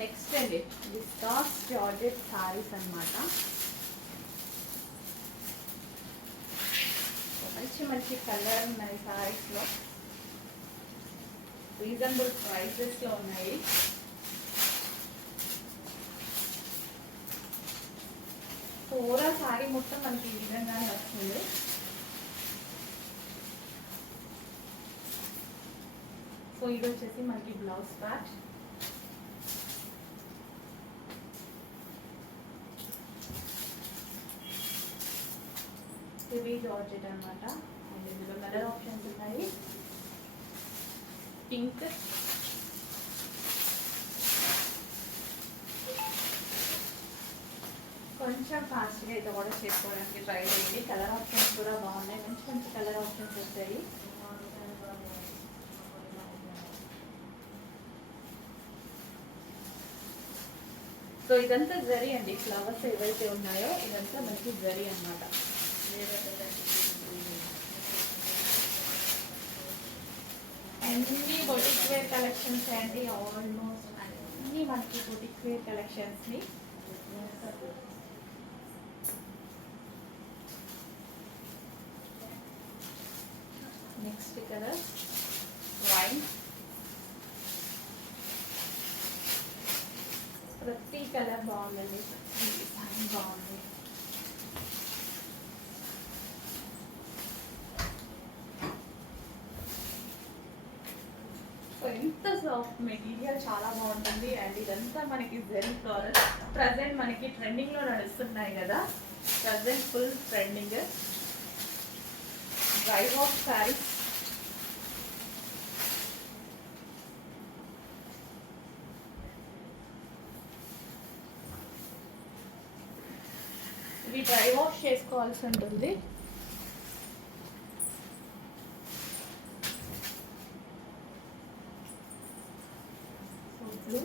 నెక్స్ట్ అండి viscous georgette saris అన్నమాట. మంచి మంచి కలర్ ఉన్నాయి సారీస్లో, రీజనబుల్ ప్రైసెస్లో ఉన్నాయి. ఓవరాల్ సారీ మొత్తం మనకి ఈ విధంగానే వస్తుంది. సో ఇది వచ్చేసి మనకి బ్లౌజ్ పార్ట్. హెవీ జార్జెట్ అనమాట. అండ్ ఇందులో కలర్ ఆప్షన్స్ ఉన్నాయి. పింక్, కొంచెం ఫాస్ట్గా అయితే ఆర్డర్ చేసుకోవడానికి ట్రై చేయండి. కలర్ ఆప్షన్స్ కూడా బాగున్నాయి, మంచి మంచి కలర్ ఆప్షన్స్ వస్తాయి. సో ఇదంతా జరీ అండి, ఫ్లవర్స్ ఏవైతే ఉన్నాయో ఇదంతా మనకి జరీ అనమాట. అన్ని బొటిక్ వేర్ కలెక్షన్స్ అండి, ఆల్మోస్ట్ అన్ని మనకి బొటిక్ వేర్ కలెక్షన్స్ని. Next colour wine. ప్రతి కలర్ బాగుందండి, ప్రతి డిజైన్ బాగుంది. సో ఎంత సాఫ్ట్ మెటీరియల్, చాలా బాగుంటుంది. అండ్ ఇదంతా మనకి జెరీ ఫ్లోరల్. ప్రజెంట్ మనకి ట్రెండింగ్లో నడుస్తున్నాయి కదా, present full trending dry wash saris. ఇవి డ్రై వాష్ చేసుకోవాల్సి ఉంటుంది. బ్లూ,